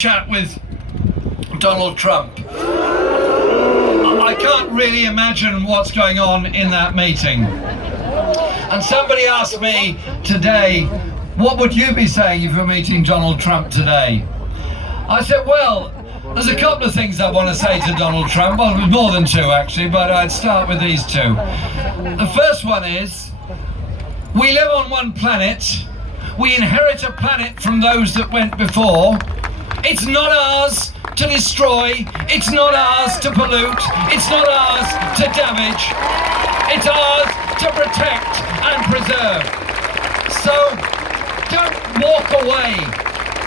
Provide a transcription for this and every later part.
Chat with Donald Trump. I can't really imagine what's going on in that meeting. And somebody asked me today, what would you be saying if you were meeting Donald Trump today? I said, well, there's a couple of things I want to say to Donald Trump. Well, there's more than two actually, but I'd start with these two. The first one is, we live on one planet. We inherit a planet from those that went before. It's not ours to destroy, it's not ours to pollute, it's not ours to damage, it's ours to protect and preserve. So don't walk away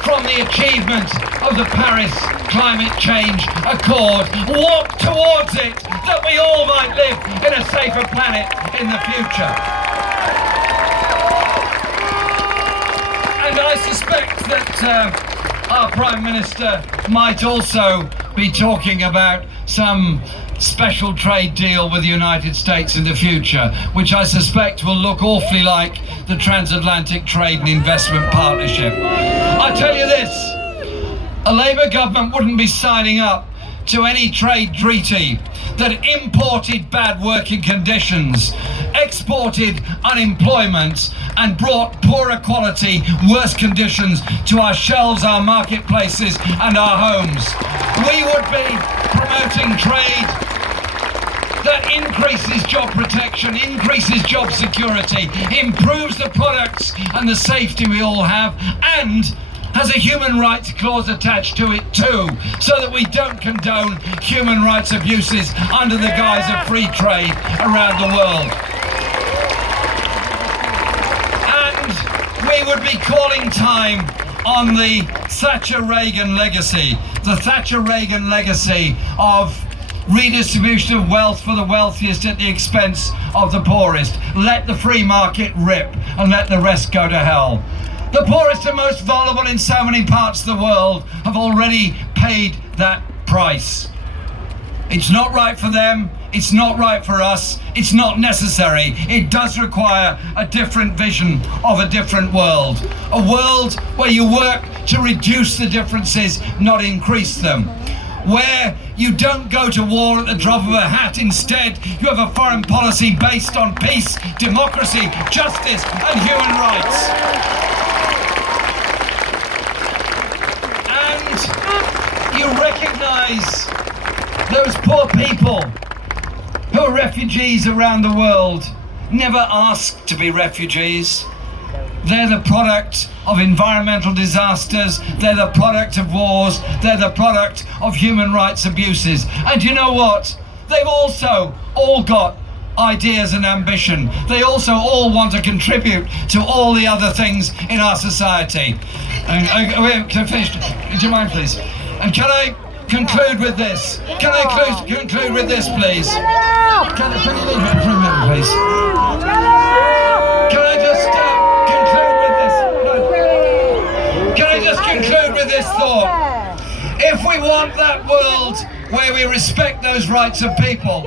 from the achievement of the Paris Climate Change Accord. Walk towards it, that we all might live in a safer planet in the future. And I suspect that our Prime Minister might also be talking about some special trade deal with the United States in the future, which I suspect will look awfully like the Transatlantic Trade and Investment Partnership. I tell you this, a Labour government wouldn't be signing up to any trade treaty that imported bad working conditions, exported unemployment, and brought poorer quality, worse conditions to our shelves, our marketplaces, and our homes. We would be promoting trade that increases job protection, increases job security, improves the products and the safety we all have, and has a human rights clause attached to it too, so that we don't condone human rights abuses under the guise of free trade around the world. We would be calling time on the Thatcher-Reagan legacy, the Thatcher-Reagan legacy of redistribution of wealth for the wealthiest at the expense of the poorest. Let the free market rip and let the rest go to hell. The poorest and most vulnerable in so many parts of the world have already paid that price. It's not right for them, it's not right for us, it's not necessary. It does require a different vision of a different world. A world where you work to reduce the differences, not increase them. Where you don't go to war at the drop of a hat. Instead, you have a foreign policy based on peace, democracy, justice, and human rights. And you recognize those poor people who are refugees around the world never asked to be refugees. They're the product of environmental disasters, they're the product of wars, they're the product of human rights abuses. And you know what? They've also all got ideas and ambition. They also all want to contribute to all the other things in our society. Can I finish? Do you mind, please? And can I conclude with this? Can I conclude with this, please? Can you leave it for a minute, please? Can I just conclude with this? No. Can I just conclude with this thought? If we want that world where we respect those rights of people...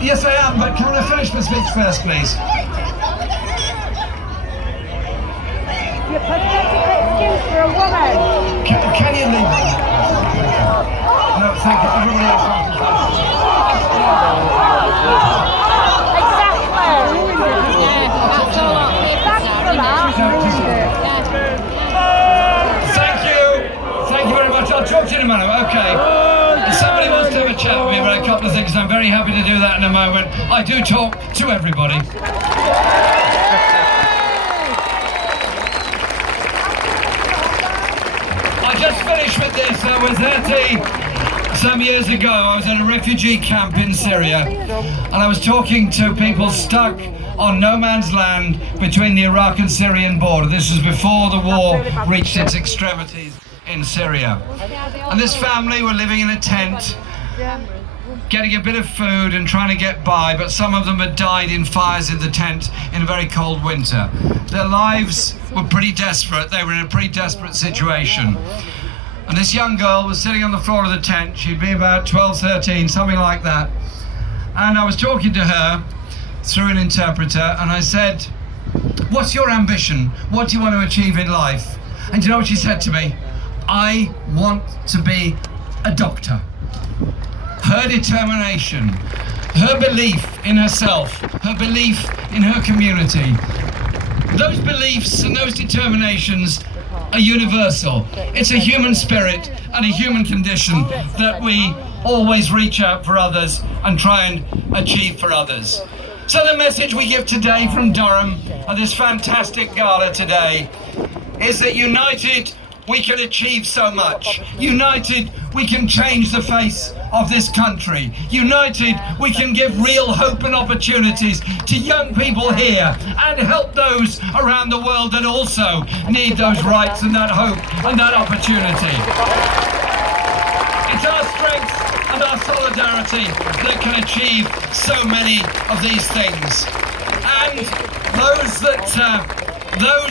Yes, I am, but can I finish my speech first, please? You're pathetic excuse for a woman. Can you leave it? No, thank you. Everybody else wants to talk. Exactly. That's all up here. Thank you. Thank you very much. I'll talk to you in a minute. Okay. If somebody wants to have a chat with me about a couple of things, I'm very happy to do that in a moment. I do talk to everybody. I just finished with this. I was some years ago, I was in a refugee camp in Syria, and I was talking to people stuck on no man's land between the Iraq and Syrian border. This was before the war reached its extremities in Syria. And this family were living in a tent, getting a bit of food and trying to get by, but some of them had died in fires in the tent in a very cold winter. Their lives were pretty desperate. They were in a pretty desperate situation. And this young girl was sitting on the floor of the tent. She'd be about 12, 13, something like that. And I was talking to her through an interpreter, and I said, "What's your ambition? What do you want to achieve in life?" And do you know what she said to me? I want to be a doctor. Her determination, her belief in herself, her belief in her community, those beliefs and those determinations are universal. It's a human spirit and a human condition that we always reach out for others and try and achieve for others. So the message we give today from Durham at this fantastic gala today is that united we can achieve so much. United we can change the face of this country. United we can give real hope and opportunities to young people here and help those around the world that also need those rights and that hope and that opportunity. It's our strength and our solidarity that can achieve so many of these things. And those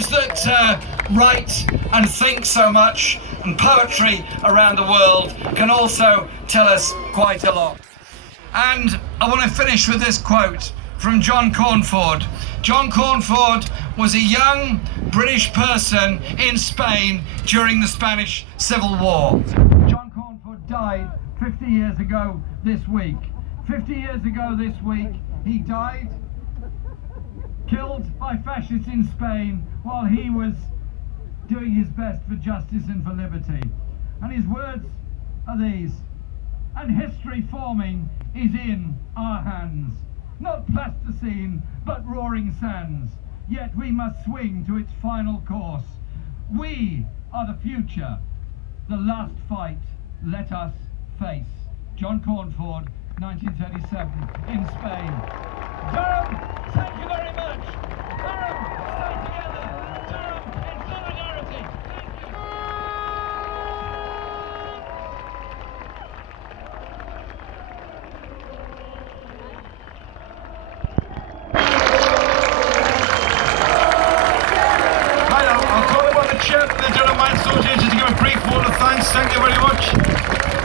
that write and think so much, and poetry around the world can also tell us quite a lot. And I want to finish with this quote from John Cornford. John Cornford was a young British person in Spain during the Spanish Civil War. John Cornford died 50 years ago this week. 50 years ago this week, he died, killed by fascists in Spain while he was doing his best for justice and for liberty. And his words are these: and history forming is in our hands, not plasticine but roaring sands, yet we must swing to its final course. We are the future, the last fight let us face. John Cornford, 1937, in Spain. Durham, thank you very much.